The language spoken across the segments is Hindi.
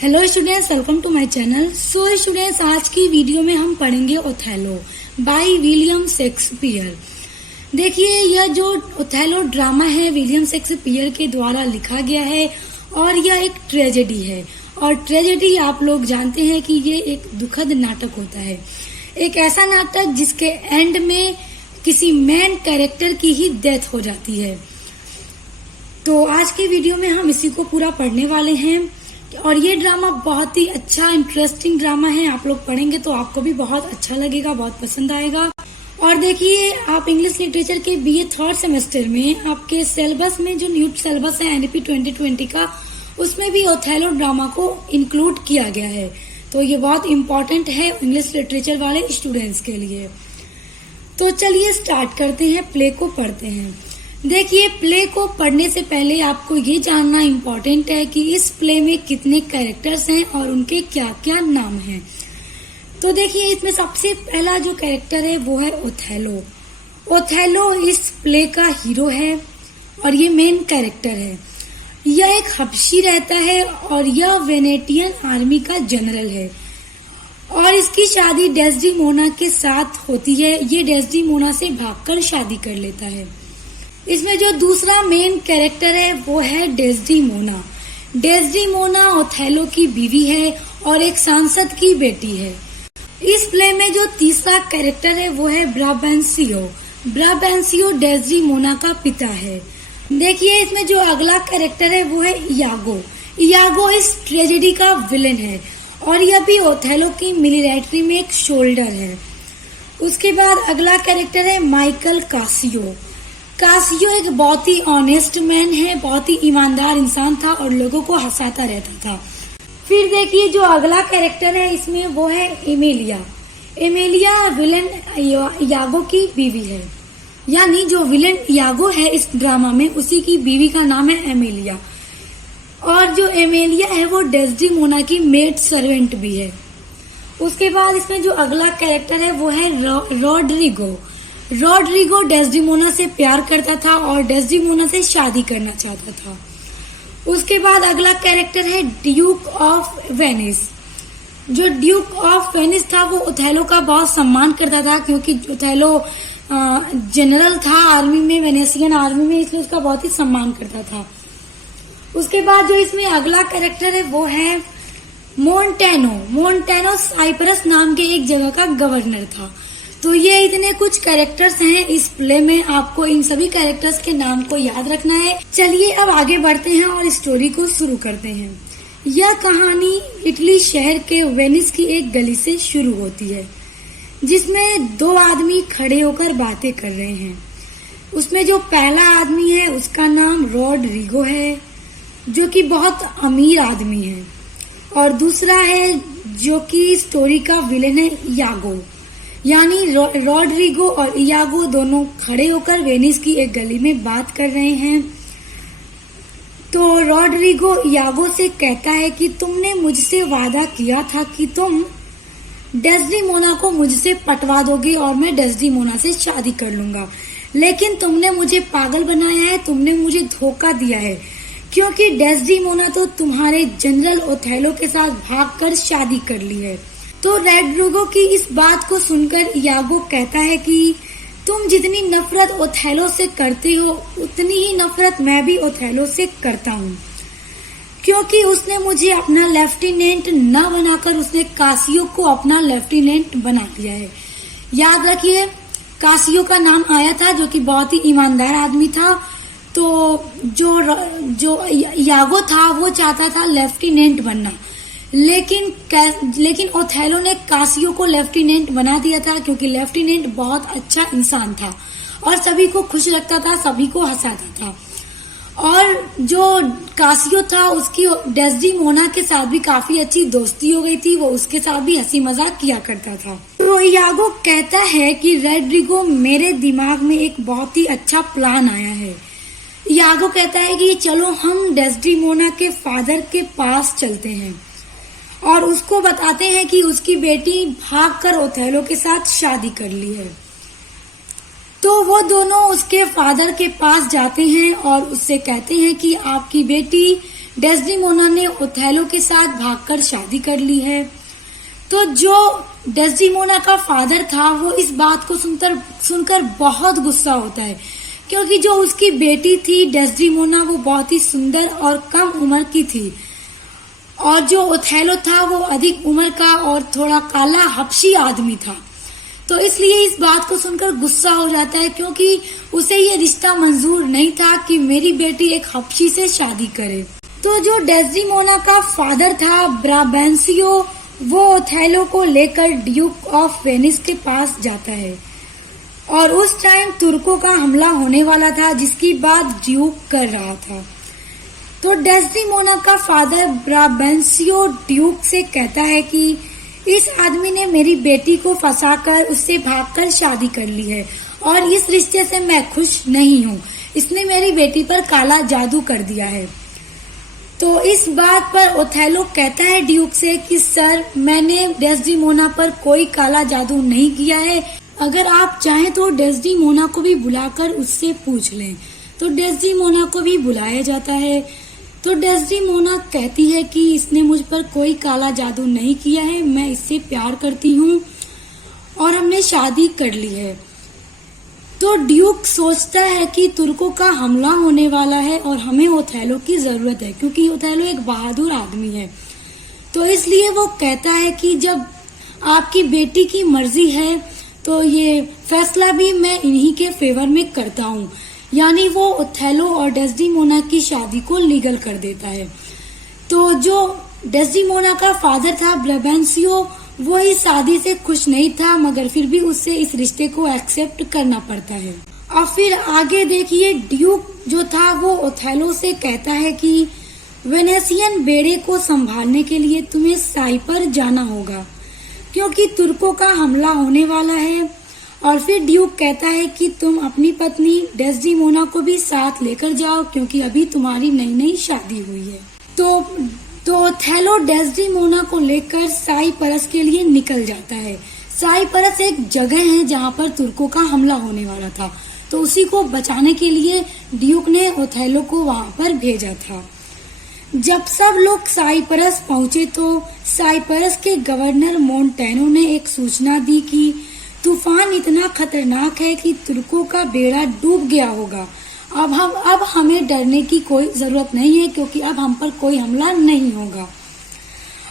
Hello students, welcome to my channel. So students, आज की वीडियो में हम पढ़ेंगे ओथेलो बाय विलियम शेक्सपियर। देखिए, यह जो ओथेलो ड्रामा है विलियम शेक्सपियर के द्वारा लिखा गया है और यह एक ट्रेजेडी है। और ट्रेजेडी आप लोग जानते हैं कि ये एक दुखद नाटक होता है, एक ऐसा नाटक जिसके एंड में किसी मेन कैरेक्टर की ही डेथ हो जाती है। तो आज की वीडियो में हम इसी को पूरा पढ़ने वाले हैं और ये ड्रामा बहुत ही अच्छा इंटरेस्टिंग ड्रामा है। आप लोग पढ़ेंगे तो आपको भी बहुत अच्छा लगेगा, बहुत पसंद आएगा। और देखिए, आप इंग्लिश लिटरेचर के बीए थर्ड सेमेस्टर में आपके सिलेबस में जो न्यू सिलेबस है एनईपी 2020 का, उसमें भी ओथेलो ड्रामा को इंक्लूड किया गया है। तो ये बहुत इम्पोर्टेंट है इंग्लिश लिटरेचर वाले स्टूडेंट्स के लिए। तो चलिए स्टार्ट करते हैं, प्ले को पढ़ते हैं। देखिए, प्ले को पढ़ने से पहले आपको ये जानना इम्पोर्टेंट है कि इस प्ले में कितने कैरेक्टर्स हैं और उनके क्या क्या नाम हैं। तो देखिए, इसमें सबसे पहला जो कैरेक्टर है वो है ओथेलो। ओथेलो इस प्ले का हीरो है और ये मेन कैरेक्टर है। यह एक हबशी रहता है और यह वेनेटियन आर्मी का जनरल है और इसकी शादी डेस्डीमोना के साथ होती है। ये डेस्डीमोना से भागकर शादी कर लेता है। इसमें जो दूसरा मेन कैरेक्टर है वो है डेस्डीमोना। डेस्डीमोना ओथेलो की बीवी है और एक सांसद की बेटी है। इस प्ले में जो तीसरा कैरेक्टर है वो है ब्राबेंसियो। ब्राबेंसियो डेस्डीमोना का पिता है। देखिए, इसमें जो अगला कैरेक्टर है वो है इयागो। इयागो इस ट्रेजेडी का विलेन है और यह भी ओथेलो की मिलिट्री में एक शोल्डर है। उसके बाद अगला कैरेक्टर है माइकल कासियो। कासियो एक बहुत ही ऑनेस्ट मैन है, बहुत ही ईमानदार इंसान था और लोगों को हंसाता रहता था। फिर देखिए, जो अगला कैरेक्टर है इसमें वो है एमेलिया। एमेलिया विलेन इयागो की बीवी है, यानी जो विलेन इयागो है इस ड्रामा में उसी की बीवी का नाम है एमेलिया। और जो एमेलिया है वो डेस्डीमोना की मेड सर्वेंट भी है। उसके बाद इसमें जो अगला कैरेक्टर है वो है रॉड्रिगो। रॉड्रिगो डेस्डीमोना से प्यार करता था और डेस्डीमोना से शादी करना चाहता था। उसके बाद अगला कैरेक्टर है ड्यूक ऑफ वेनिस। जो ड्यूक ऑफ वेनिस था वो ओथेलो का बहुत सम्मान करता था, क्योंकि ओथेलो जनरल था आर्मी में, वेनेसियन आर्मी में, इसलिए उसका बहुत ही सम्मान करता था। उसके बाद जो इसमें अगला कैरेक्टर है वो है मोन्टेनो। मोन्टेनो साइप्रस नाम के एक जगह का गवर्नर था। तो ये इतने कुछ कैरेक्टर्स हैं इस प्ले में, आपको इन सभी कैरेक्टर्स के नाम को याद रखना है। चलिए अब आगे बढ़ते हैं और स्टोरी को शुरू करते हैं। यह कहानी इटली शहर के वेनिस की एक गली से शुरू होती है, जिसमें दो आदमी खड़े होकर बातें कर रहे हैं। उसमें जो पहला आदमी है उसका नाम रॉड्रिगो है, जो कि बहुत अमीर आदमी है, और दूसरा है जो कि स्टोरी का विलेन है इयागो। यानी रॉड्रिगो और इयागो दोनों खड़े होकर वेनिस की एक गली में बात कर रहे हैं। तो रॉड्रिगो इयागो से कहता है कि तुमने मुझसे वादा किया था कि तुम डेस्डीमोना को मुझसे पटवा दोगे और मैं डेस्डीमोना से शादी कर लूंगा, लेकिन तुमने मुझे पागल बनाया है, तुमने मुझे धोखा दिया है, क्योंकि डेस्डीमोना तो तुम्हारे जनरल ओथेलो के साथ भागकर शादी कर ली है। तो रॉड्रिगो की इस बात को सुनकर इयागो कहता है कि तुम जितनी नफरत ओथेलो से करते हो उतनी ही नफरत मैं भी ओथेलो से करता हूँ, क्योंकि उसने मुझे अपना लेफ्टिनेंट न बनाकर उसने कासियो को अपना लेफ्टिनेंट बना लिया है। याद रखिए, कासियो का नाम आया था, जो कि बहुत ही ईमानदार आदमी था। तो जो इयागो था वो चाहता था लेफ्टिनेंट बनना, लेकिन ओथेलो ने कासियो को लेफ्टिनेंट बना दिया था, क्योंकि लेफ्टिनेंट बहुत अच्छा इंसान था और सभी को खुश रखता था, सभी को हंसाता था। और जो कासियो था उसकी डेस्डीमोना के साथ भी काफी अच्छी दोस्ती हो गई थी, वो उसके साथ भी हंसी मजाक किया करता था। तो इयागो कहता है कि रॉड्रिगो, मेरे दिमाग में एक बहुत ही अच्छा प्लान आया है। इयागो कहता है कि चलो हम डेस्डीमोना के फादर के पास चलते हैं और उसको बताते हैं कि उसकी बेटी भागकर ओथेलो के साथ शादी कर ली है। तो वो दोनों उसके फादर के पास जाते हैं और उससे कहते हैं कि आपकी बेटी डेस्डेमोना ने ओथेलो के साथ भागकर शादी कर ली है। तो जो डेस्डेमोना का फादर था वो इस बात को सुनकर बहुत गुस्सा होता है, क्योंकि जो उसकी बेटी थी डेस्डेमोना वो बहुत ही सुंदर और कम उम्र की थी, और जो ओथेलो था वो अधिक उम्र का और थोड़ा काला हबशी आदमी था। तो इसलिए इस बात को सुनकर गुस्सा हो जाता है, क्योंकि उसे ये रिश्ता मंजूर नहीं था कि मेरी बेटी एक हबशी से शादी करे। तो जो डेस्डेमोना का फादर था ब्राबेंसियो, वो ओथेलो को लेकर ड्यूक ऑफ वेनिस के पास जाता है, और उस टाइम तुर्कों का हमला होने वाला था जिसकी बात ड्यूक कर रहा था। तो डेस्डेमोना का फादर ब्राबेंसियो ड्यूक से कहता है कि इस आदमी ने मेरी बेटी को फंसाकर उससे भागकर शादी कर ली है, और इस रिश्ते से मैं खुश नहीं हूँ। इसने मेरी बेटी पर काला जादू कर दिया है। तो इस बात पर ओथेलो कहता है ड्यूक से कि सर, मैंने डेस्डेमोना पर कोई काला जादू नहीं किया है। अगर आप चाहें तो डेस्डेमोना को भी बुलाकर उससे पूछ लें। तो डेस्डेमोना को भी बुलाया जाता है। तो डेस्डेमोना कहती है कि इसने मुझ पर कोई काला जादू नहीं किया है, मैं इससे प्यार करती हूँ और हमने शादी कर ली है। तो ड्यूक सोचता है कि तुर्कों का हमला होने वाला है और हमें ओथेलो की जरूरत है, क्योंकि ओथेलो एक बहादुर आदमी है। तो इसलिए वो कहता है कि जब आपकी बेटी की मर्जी है तो ये फैसला भी मैं इन्हीं के फेवर में करता हूँ। यानी वो ओथेलो और डेस्डेमोना की शादी को लीगल कर देता है। तो जो डेस्डेमोना का फादर था ब्राबेंसियो, वो इस शादी से खुश नहीं था, मगर फिर भी उससे इस रिश्ते को एक्सेप्ट करना पड़ता है। और फिर आगे देखिए, ड्यूक जो था वो ओथेलो से कहता है कि वेनेसियन बेड़े को संभालने के लिए तुम्हें साइपर जाना होगा, क्योंकि तुर्कों का हमला होने वाला है। और फिर ड्यूक कहता है कि तुम अपनी पत्नी डेस्डेमोना को भी साथ लेकर जाओ, क्योंकि अभी तुम्हारी नई नई शादी हुई है। तो ओथेलो डेस्डेमोना को लेकर साइप्रस के लिए निकल जाता है। साइप्रस एक जगह है जहाँ पर तुर्कों का हमला होने वाला था, तो उसी को बचाने के लिए ड्यूक ने ओथेलो को वहाँ पर भेजा था। जब सब लोग साइप्रस पहुंचे तो साइप्रस के गवर्नर मोंटेनो ने एक सूचना दी कि तूफान इतना खतरनाक है कि तुर्कों का बेड़ा डूब गया होगा। अब हमें डरने की कोई जरूरत नहीं है, क्योंकि अब हम पर कोई हमला नहीं होगा।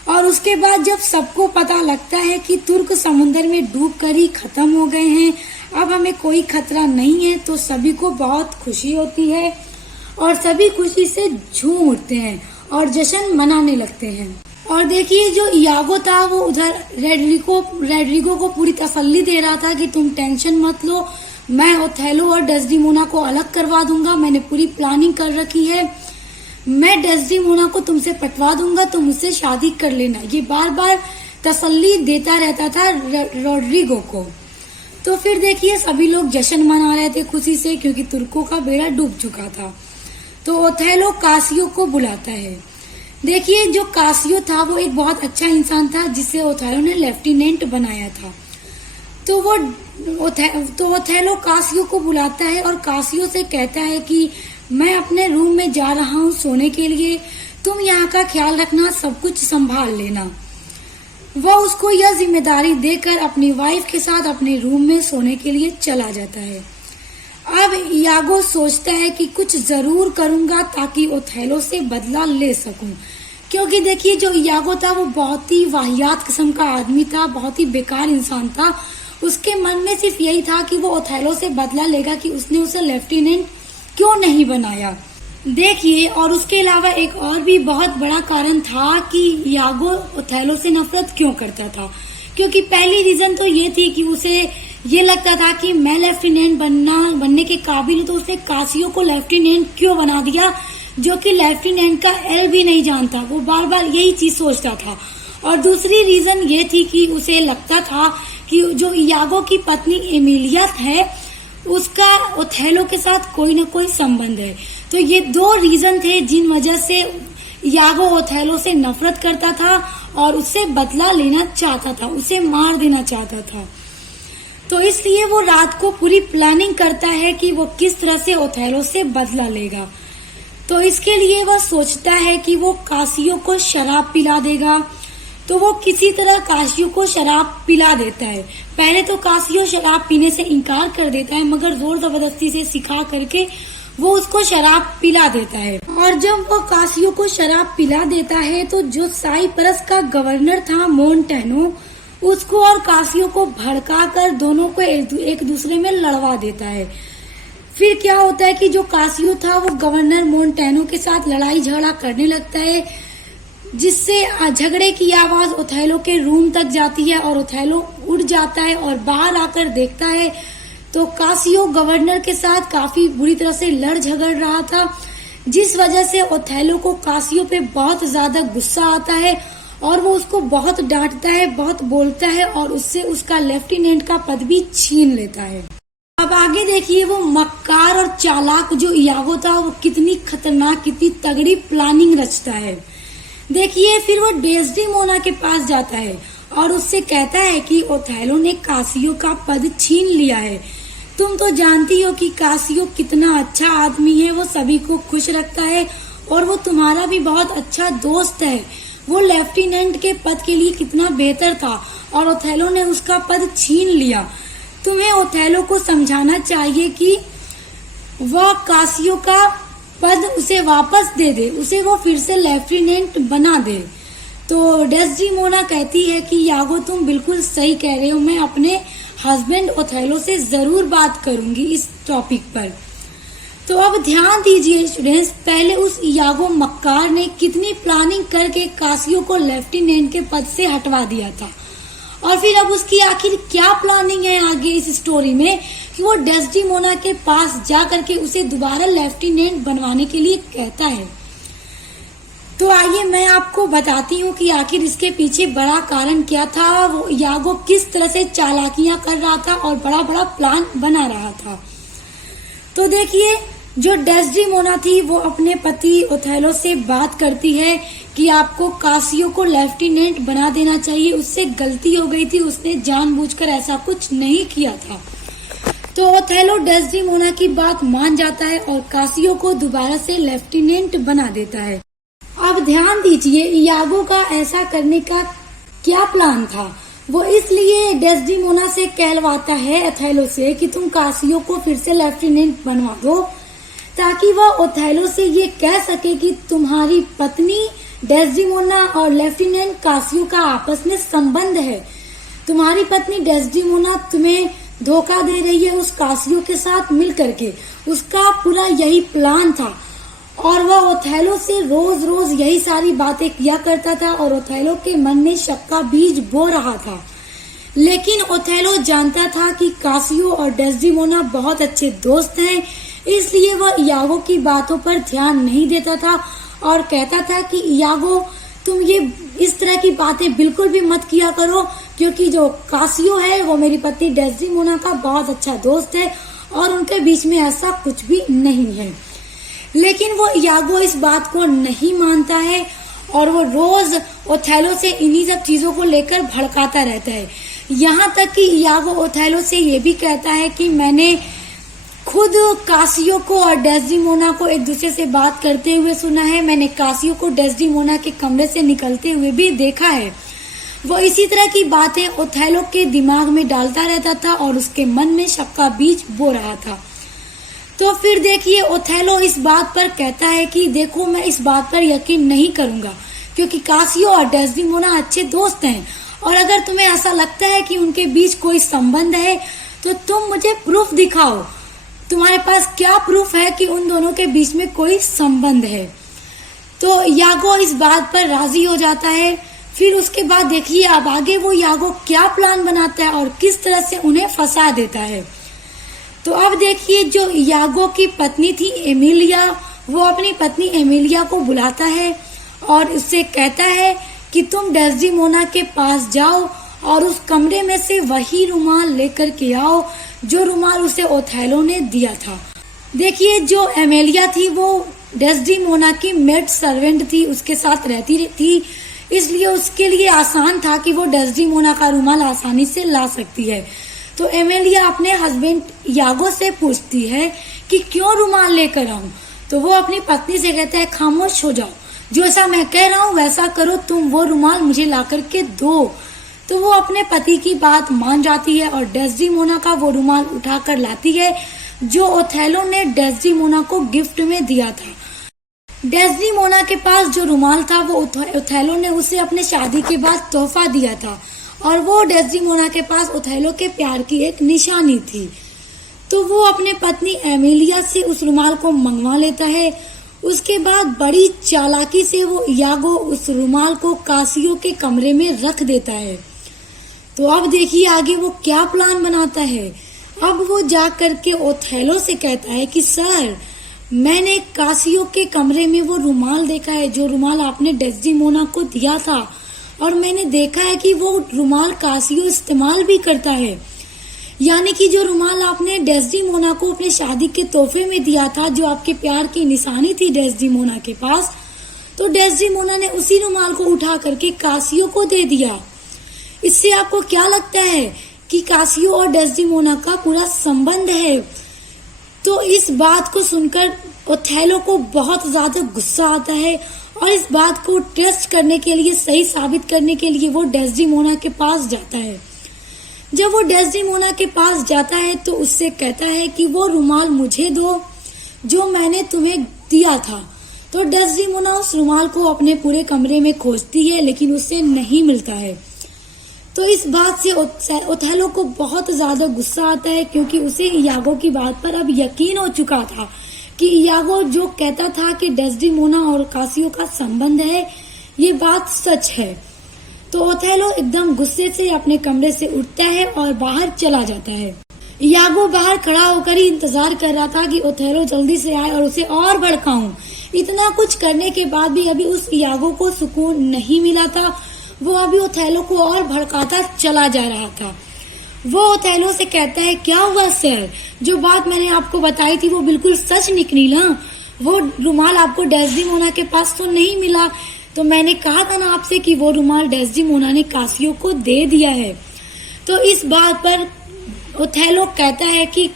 और उसके बाद जब सबको पता लगता है कि तुर्क समुद्र में डूबकर ही खत्म हो गए हैं, अब हमें कोई खतरा नहीं है, तो सभी को बहुत खुशी होती है और सभी खुशी से झूम उठते हैं और जश्न मनाने लगते हैं। और देखिए, जो यागो था वो उधर रेड्रिगो को पूरी तसल्ली दे रहा था कि तुम टेंशन मत लो, मैं ओथेलो और डेस्डेमोना को अलग करवा दूंगा, मैंने पूरी प्लानिंग कर रखी है, मैं डेस्डेमोना को तुमसे पटवा दूंगा, तुम मुझसे शादी कर लेना। ये बार बार तसल्ली देता रहता था रोड्रिगो को। तो फिर देखिए, सभी लोग जश्न मना रहे थे खुशी से, क्योंकि तुर्कों का बेड़ा डूब चुका था। तो ओथेलो कासियो को बुलाता है। देखिए, जो कासियो था वो एक बहुत अच्छा इंसान था, जिसे ओथेलो ने लेफ्टिनेंट बनाया था। तो ओथेलो कासियो को बुलाता है और कासियो से कहता है कि मैं अपने रूम में जा रहा हूँ सोने के लिए, तुम यहाँ का ख्याल रखना, सब कुछ संभाल लेना। वह उसको यह जिम्मेदारी देकर अपनी वाइफ के साथ अपने रूम में सोने के लिए चला जाता है। अब यागो सोचता है कि कुछ जरूर करूंगा ताकि ओथेलो से बदला ले सकूं, क्योंकि देखिए, जो यागो था वो बहुत ही वाहियात किस्म का आदमी था, बहुत ही बेकार इंसान था। उसके मन में सिर्फ यही था कि वो ओथेलो से बदला लेगा कि उसने उसे लेफ्टिनेंट क्यों नहीं बनाया। देखिए, और उसके अलावा एक और भी बहुत बड़ा कारण था कि यागो ओथेलो से नफरत क्यों करता था, क्योंकि पहली रीजन तो ये थी कि उसे ये लगता था कि मैं लेफ्टिनेंट बनने के काबिल हूँ, तो उसने कासियो को लेफ्टिनेंट क्यों बना दिया, जो कि लेफ्टिनेंट का एल भी नहीं जानता। वो बार बार यही चीज सोचता था। और दूसरी रीजन ये थी कि उसे लगता था कि जो यागो की पत्नी एमिलिया है, उसका ओथेलो के साथ कोई न कोई संबंध है। तो ये दो रीजन थे जिन वजह से यागो ओथेलो से नफरत करता था और उससे बदला लेना चाहता था, उसे मार देना चाहता था। तो इसलिए वो रात को पूरी प्लानिंग करता है कि वो किस तरह से ओथेलो से बदला लेगा। तो इसके लिए वह सोचता है कि वो कासियो को शराब पिला देगा। तो वो किसी तरह कासियो को शराब पिला देता है। पहले तो कासियो शराब पीने से इनकार कर देता है, मगर जोर जबरदस्ती से सिखा करके वो उसको शराब पिला देता है। और जब वो कासियो को शराब पिला देता है तो जो साइप्रस का गवर्नर था मोंटेनो, उसको और कासियो को भड़का कर दोनों को एक दूसरे में लड़वा देता है। फिर क्या होता है कि जो कासियो था वो गवर्नर मोंटेनो के साथ लड़ाई झगड़ा करने लगता है, जिससे झगड़े की आवाज ओथेलो के रूम तक जाती है और ओथेलो उठ जाता है और बाहर आकर देखता है तो कासियो गवर्नर के साथ काफी बुरी तरह से लड़ झगड़ रहा था, जिस वजह से ओथेलो को कासियो पे बहुत ज्यादा गुस्सा आता है और वो उसको बहुत डांटता है, बहुत बोलता है और उससे उसका लेफ्टिनेंट का पद भी छीन लेता है। अब आगे देखिए वो मक्कार और चालाक जो इयागो था वो कितनी खतरनाक, कितनी तगड़ी प्लानिंग रचता है। देखिए फिर वो डेस्डेमोना के पास जाता है और उससे कहता है कि ओथेलो ने कासियो का पद छीन लिया है। तुम तो जानती हो कि कासियो कितना अच्छा आदमी है, वो सभी को खुश रखता है और वो तुम्हारा भी बहुत अच्छा दोस्त है। वो लेफ्टिनेंट के पद के लिए कितना बेहतर था और ओथेलो ने उसका पद छीन लिया। तुम्हें ओथेलो को समझाना चाहिए कि वह कासियो का पद उसे वापस दे दे, उसे वो फिर से लेफ्टिनेंट बना दे। तो डेस्डेमोना कहती है कि यागो तुम बिल्कुल सही कह रहे हो, मैं अपने हस्बैंड ओथेलो से जरूर बात करूंगी इस टॉपिक पर। तो अब ध्यान दीजिए स्टूडेंट्स, पहले उस यागो मक्कार ने कितनी प्लानिंग करके कासियो को लेफ्टिनेंट के पद से हटवा दिया था, और फिर अब उसकी आखिर क्या प्लानिंग है आगे इस स्टोरी में कि वो डेस्डेमोना के पास जा करके उसे दोबारा लेफ्टिनेंट बनवाने के लिए कहता है। तो आइए मैं आपको बताती हूँ कि आखिर इसके पीछे बड़ा कारण क्या था, वो यागो किस तरह से चालाकियां कर रहा था और बड़ा बड़ा प्लान बना रहा था। तो देखिए जो डेस्डेमोना थी वो अपने पति ओथेलो से बात करती है कि आपको कासियो को लेफ्टिनेंट बना देना चाहिए, उससे गलती हो गई थी, उसने जानबूझकर ऐसा कुछ नहीं किया था। तो ओथेलो डेस्डेमोना की बात मान जाता है और कासियो को दोबारा से लेफ्टिनेंट बना देता है। अब ध्यान दीजिए यागो का ऐसा करने का क्या प्लान था। वो इसलिए डेस्डेमोना से कहलवाता है ओथेलो से कि तुम कासियो को फिर से लेफ्टिनेंट बनवा दो, ताकि वह ओथेलो से ये कह सके कि तुम्हारी पत्नी डेस्डेमोना और लेफ्टिनेंट कासियो का आपस में संबंध है। तुम्हारी पत्नी डेस्डेमोना तुम्हें धोखा दे रही है उस कासियो के साथ मिल करके, उसका पूरा यही प्लान था। और वह ओथेलो से रोज रोज यही सारी बातें किया करता था और ओथेलो के मन में शक का बीज बो रहा था। लेकिन ओथेलो जानता था कि कासियो और डेस्डेमोना बहुत अच्छे दोस्त हैं, इसलिए वह यागो की बातों पर ध्यान नहीं देता था और कहता था कि यागो तुम ये इस तरह की बातें बिल्कुल भी मत किया करो, क्योंकि जो कासियो है वो मेरी पत्नी डेस्डेमोना का बहुत अच्छा दोस्त है और उनके बीच में ऐसा कुछ भी नहीं है। लेकिन वो यागो इस बात को नहीं मानता है और वो रोज ओथेलो से इन्हीं सब चीजों को लेकर भड़काता रहता है। यहाँ तक कि यागो ओथेलो से ये भी कहता है कि मैंने खुद कासियो को और डेस्डेमोना को एक दूसरे से बात करते हुए सुना है, मैंने कासियो को डेस्डेमोना के कमरे से निकलते हुए भी देखा है। वो इसी तरह की बातें ओथेलो के दिमाग में डालता रहता था और उसके मन में शक का बीज बो रहा था। तो फिर देखिए ओथेलो इस बात पर कहता है कि देखो मैं इस बात पर यकीन नहीं करूंगा, क्योंकि कासियो और डेस्डेमोना अच्छे दोस्त हैं और अगर तुम्हें ऐसा लगता है कि उनके बीच कोई संबंध है तो तुम मुझे प्रूफ दिखाओ, तुम्हारे पास क्या प्रूफ है कि उन दोनों के बीच में कोई संबंध है। तो यागो इस बात पर राजी हो जाता है। फिर उसके बाद देखिए अब आगे वो यागो क्या प्लान बनाता है और किस तरह से उन्हें फंसा देता है। तो अब देखिए जो यागो की पत्नी थी एमिलिया, वो अपनी पत्नी एमिलिया को बुलाता है और उससे कहता है कि तुम डेस्डेमोना के पास जाओ और उस कमरे में से वही रुमाल लेकर के आओ जो रुमाल उसे ओथेलो ने दिया था। देखिए जो एमिलिया थी वो डेस्डेमोना की मेड सर्वेंट थी, उसके साथ रहती थी, इसलिए उसके लिए आसान था कि वो डेस्डेमोना का रुमाल आसानी से ला सकती है। तो एमिलिया अपने हस्बैंड यागो से पूछती है कि क्यों रुमाल लेकर आऊं। तो वो अपनी पत्नी से कहता है खामोश हो जाओ, जो ऐसा मैं कह रहा हूँ वैसा करो, तुम वो रुमाल मुझे ला करके दो। तो वो अपने पति की बात मान जाती है और डेस्डेमोना का वो रुमाल उठाकर लाती है जो ओथेलो ने डेस्डेमोना को गिफ्ट में दिया था। डेस्डेमोना के पास जो रुमाल था वो ओथेलो ने उसे अपने शादी के बाद तोहफा दिया था और वो डेस्डेमोना के पास ओथेलो के प्यार की एक निशानी थी। तो वो अपने पत्नी एमिलिया से उस रुमाल को मंगवा लेता है। उसके बाद बड़ी चालाकी से वो इयागो उस रुमाल को कासियो के कमरे में रख देता है। तो अब देखिए आगे वो क्या प्लान बनाता है। अब वो जा करके ओथेलो से कहता है कि सर, मैंने कासियो के कमरे में वो रुमाल देखा है जो रुमाल आपने डेस्डेमोना को दिया था, और मैंने देखा है कि वो रुमाल कासियो इस्तेमाल भी करता है। यानी कि जो रुमाल आपने डेस्डेमोना को अपने शादी के तोहफे में दिया था, जो आपके प्यार की निशानी थी डेस्डेमोना के पास, तो डेस्डेमोना ने उसी रुमाल को उठा करके कासियो को दे दिया। इससे आपको क्या लगता है कि कासियो और डेस्डेमोना का पूरा संबंध है? तो इस बात को सुनकर ओथेलो को बहुत ज्यादा गुस्सा आता है और इस बात को टेस्ट करने के लिए, सही साबित करने के लिए वो डेस्डेमोना के पास जाता है। जब वो डेस्डेमोना के पास जाता है तो उससे कहता है कि वो रुमाल मुझे दो जो मैंने तुम्हें दिया था। तो डेस्डेमोना उस रुमाल को अपने पूरे कमरे में खोजती है लेकिन उसे नहीं मिलता है। तो इस बात से ओथेलो को बहुत ज्यादा गुस्सा आता है क्योंकि उसे इयागो की बात पर अब यकीन हो चुका था कि इयागो जो कहता था कि डेस्डेमोना और कासियो का संबंध है, ये बात सच है। तो ओथेलो एकदम गुस्से से अपने कमरे से उठता है और बाहर चला जाता है। इयागो बाहर खड़ा होकर ही इंतजार कर रहा था कि ओथेलो जल्दी से आए और उसे और भड़काऊं। इतना कुछ करने के बाद भी अभी उस इयागो को सुकून नहीं मिला था। वो अभी ओथेलो को और भड़काता चला जा रहा था। वो ओथेलो से कहता है क्या हुआ सर, जो बात मैंने आपको बताई थी वो बिल्कुल सच निकली ना? वो रुमाल आपको डेस्डेमोना के पास तो नहीं मिला, तो मैंने कहा था ना आपसे कि वो रुमाल डेस्डेमोना ने कासियो को दे दिया है। तो इस बात पर ओथेलो कहता है कि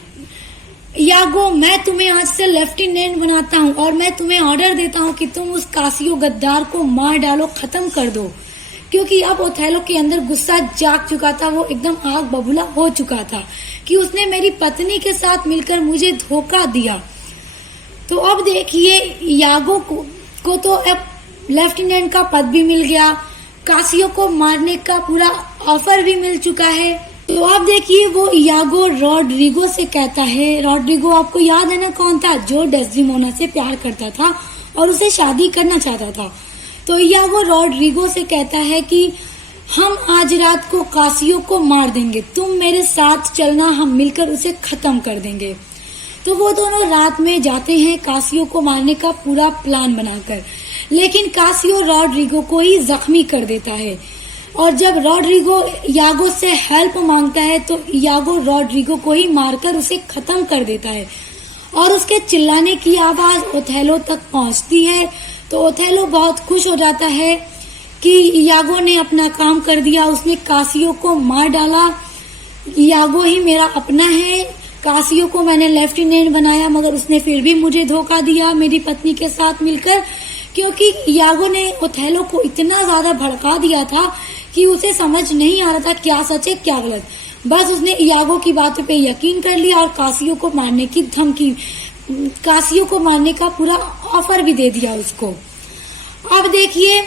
इयागो, मैं तुम्हें आज से लेफ्टिनेंट बनाता हूँ और मैं तुम्हें ऑर्डर देता हूँ कि तुम उस कासियो गद्दार को मार डालो, खत्म कर दो। क्योंकि अब ओथेलो के अंदर गुस्सा जाग चुका था, वो एकदम आग बबूला हो चुका था कि उसने मेरी पत्नी के साथ मिलकर मुझे धोखा दिया। तो अब देखिए इयागो को तो अब लेफ्टिनेंट का पद भी मिल गया, कासियो को मारने का पूरा ऑफर भी मिल चुका है। तो अब देखिए वो इयागो रॉड्रिगो से कहता है, रॉड्रिगो आपको याद है ना कौन था जो डेस्डेमोना से प्यार करता था और उसे शादी करना चाहता था। तो इयागो रॉड्रिगो से कहता है कि हम आज रात को कासियो को मार देंगे, तुम मेरे साथ चलना, हम मिलकर उसे खत्म कर देंगे। तो वो दोनों रात में जाते हैं कासियो को मारने का पूरा प्लान बनाकर, लेकिन कासियो रॉड्रिगो को ही जख्मी कर देता है। और जब रॉड्रिगो इयागो से हेल्प मांगता है तो इयागो रॉड्रिगो को ही मारकर उसे खत्म कर देता है और उसके चिल्लाने की आवाज ओथेलो तक पहुंचती है। तो ओथेलो बहुत खुश हो जाता है कि इयागो ने अपना काम कर दिया, उसने कासियो को मार डाला। इयागो ही मेरा अपना है, कासियो को मैंने लेफ्टिनेंट बनाया मगर उसने फिर भी मुझे धोखा दिया मेरी पत्नी के साथ मिलकर, क्योंकि इयागो ने ओथेलो को इतना ज्यादा भड़का दिया था कि उसे समझ नहीं आ रहा था क्या सच है क्या गलत। बस उसने इयागो की बातों पे यकीन कर लिया और कासियो को मारने की धमकी, कासियो को मारने का पूरा ऑफर भी दे दिया उसको। अब देखिए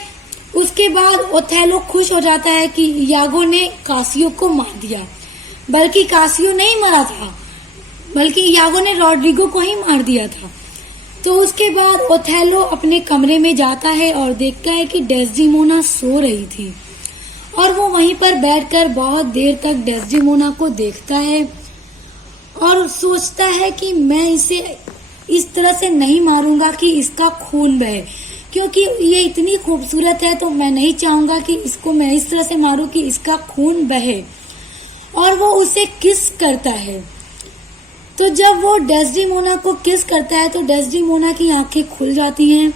उसके बाद ओथेलो खुश हो जाता है कि इयागो ने कासियो को मार दिया, बल्कि कासियो नहीं मरा था बल्कि इयागो ने रॉड्रिगो को ही मार दिया था। तो उसके बाद ओथेलो अपने कमरे में जाता है और देखता है कि डेस्डेमोना सो रही थी और वो वहीं पर बैठकर बहुत देर तक डेस्डेमोना को देखता है और सोचता है कि मैं इसे इस तरह से नहीं मारूंगा कि इसका खून बहे, क्योंकि ये इतनी खूबसूरत है तो मैं नहीं चाहूंगा कि इसको मैं इस तरह से मारूं कि इसका खून बहे। और वो उसे किस करता है। तो जब वो डेस्डेमोना को किस करता है तो डेस्डेमोना की आंखें खुल जाती हैं।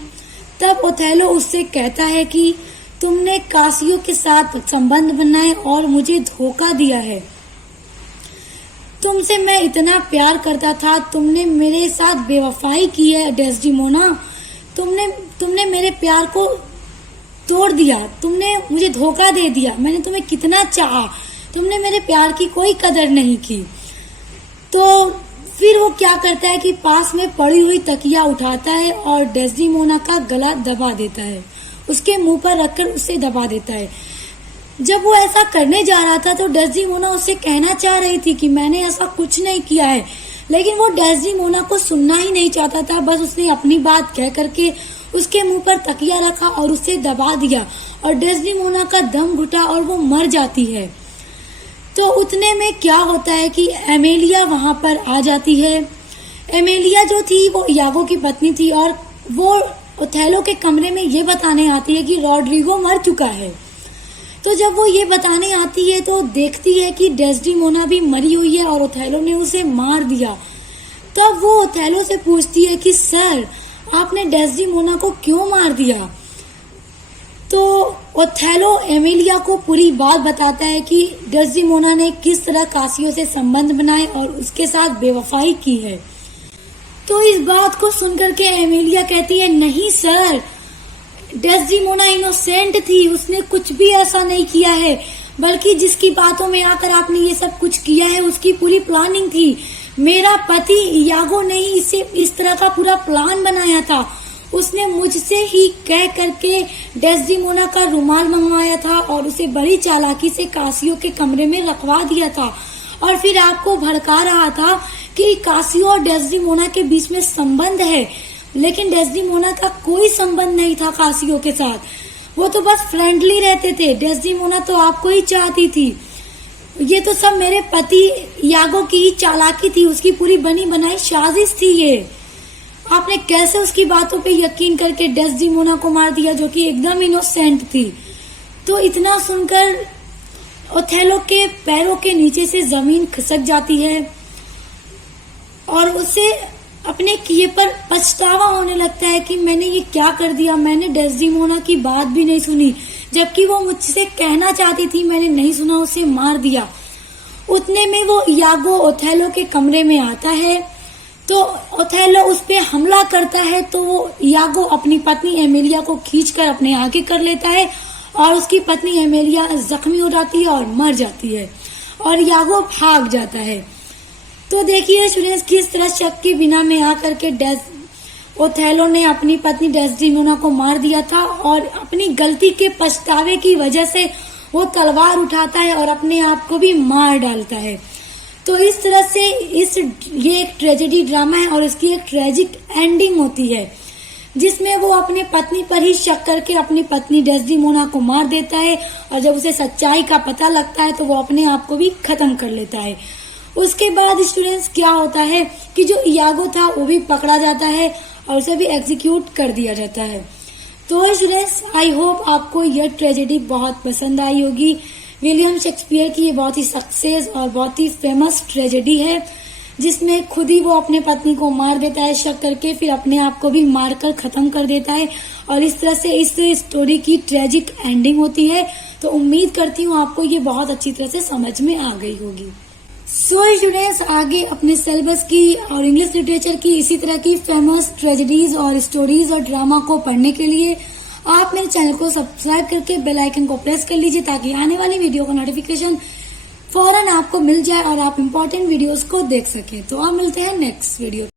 तब ओथेलो उससे कहता है कि तुमने कासियो के साथ संबंध बनाए और मुझे धोखा दिया है। तो तुमसे मैं इतना प्यार करता था, तुमने मेरे साथ बेवफाई की है डेस्डिमोना। तुमने मेरे प्यार को तोड़ दिया, तुमने मुझे धोखा दे दिया। मैंने तुम्हें कितना चाहा, तुमने मेरे प्यार की कोई कदर नहीं की। तो फिर वो क्या करता है कि पास में पड़ी हुई तकिया उठाता है और डेस्डिमोना का गला दबा देता है, उसके मुंह पर रखकर उसे दबा देता है। जब वो ऐसा करने जा रहा था तो डेस्डिमोना उससे कहना चाह रही थी कि मैंने ऐसा कुछ नहीं किया है, लेकिन वो डेस्डिमोना को सुनना ही नहीं चाहता था। बस उसने अपनी बात कह करके उसके मुंह पर तकिया रखा और उसे दबा दिया और डेस्डिमोना का दम घुटा और वो मर जाती है। तो उतने में क्या होता है कि एमेलिया वहां पर आ जाती है। एमेलिया जो थी वो यागो की पत्नी थी और वो ओथेलो के कमरे में ये बताने आती है कि रॉड्रिगो मर चुका है। तो जब वो ये बताने आती है तो देखती है कि डेस्डिमोना भी मरी हुई है और ओथेलो ने उसे मार दिया। तब वो ओथेलो से पूछती है कि सर, आपने डेस्डिमोना को क्यों मार दिया? तो ओथेलो एमेलिया को पूरी बात बताता है कि डेस्डिमोना ने किस तरह कासियो से संबंध बनाए और उसके साथ बेवफाई की है। तो इस बात को सुनकर के एमेलिया कहती है, नहीं सर, डेस्डिमोना इनोसेंट थी, उसने कुछ भी ऐसा नहीं किया है, बल्कि जिसकी बातों में आकर आपने ये सब कुछ किया है उसकी पूरी प्लानिंग थी। मेरा पति यागो ने ही इसे इस तरह का पूरा प्लान बनाया था। उसने मुझसे ही कह करके डेस्डिमोना का रुमाल मंगवाया था और उसे बड़ी चालाकी से कासियो के कमरे में रखवा दिया था और फिर आपको भड़का रहा था कि कासियो और डेस्डिमोना के बीच में संबंध है, लेकिन डेस्डिमोना का कोई संबंध नहीं था कासियो के साथ। वो तो बस फ्रेंडली रहते थे। डेस्डिमोना तो आपको ही चाहती थी। ये तो सब मेरे पति यागो की ही चालाकी थी, उसकी पूरी बनी बनाई साजिश थी ये। आपने कैसे उसकी बातों पे यकीन करके डेस्डिमोना को मार दिया जो कि एकदम इनोसेंट थी। तो इतना सुनकर ओथेलो के पैरों के नीचे से जमीन खिसक जाती है और उसे अपने किए पर पछतावा होने लगता है कि मैंने ये क्या कर दिया। मैंने डेस्डिमोना की बात भी नहीं सुनी, जबकि वो मुझसे कहना चाहती थी, मैंने नहीं सुना, उसे मार दिया। उतने में वो यागो ओथेलो के कमरे में आता है तो ओथेलो उस पे हमला करता है। तो वो यागो अपनी पत्नी एमेलिया को खींचकर अपने आगे कर लेता है और उसकी पत्नी एमेलिया जख्मी हो जाती है और मर जाती है और यागो भाग जाता है। तो देखिए स्टूडेंट्स, किस तरह शक के बिना में आकर के ओथेलो ने अपनी पत्नी डेस्डिमोना को मार दिया था और अपनी गलती के पछतावे की वजह से वो तलवार उठाता है और अपने आप को भी मार डालता है। तो इस तरह से ये एक ट्रेजेडी ड्रामा है और इसकी एक ट्रेजिक एंडिंग होती है जिसमें वो अपने पत्नी पर ही शक करके अपनी पत्नी डेस्डिमोना को मार देता है और जब उसे सच्चाई का पता लगता है तो वो अपने आप को भी खत्म कर लेता है। उसके बाद स्टूडेंट्स क्या होता है कि जो यागो था वो भी पकड़ा जाता है और उसे भी एग्जीक्यूट कर दिया जाता है। तो स्टूडेंट्स, आई होप आपको यह ट्रेजेडी बहुत पसंद आई होगी। विलियम शेक्सपियर की ये बहुत ही सक्सेस और बहुत ही फेमस ट्रेजेडी है जिसमें खुद ही वो अपने पत्नी को मार देता है शक करके, फिर अपने आप को भी मारकर खत्म कर देता है और इस तरह से इस स्टोरी की ट्रेजिक एंडिंग होती है। तो उम्मीद करती हूँ आपको ये बहुत अच्छी तरह से समझ में आ गई होगी। सो स्टूडेंट्स, आगे अपने सिलेबस की और इंग्लिश लिटरेचर की इसी तरह की फेमस ट्रेजेडीज और स्टोरीज और ड्रामा को पढ़ने के लिए आप मेरे चैनल को सब्सक्राइब करके बेल आइकन को प्रेस कर लीजिए ताकि आने वाली वीडियो का नोटिफिकेशन फौरन आपको मिल जाए और आप इम्पोर्टेंट वीडियोस को देख सकें। तो आप मिलते हैं नेक्स्ट वीडियो पे।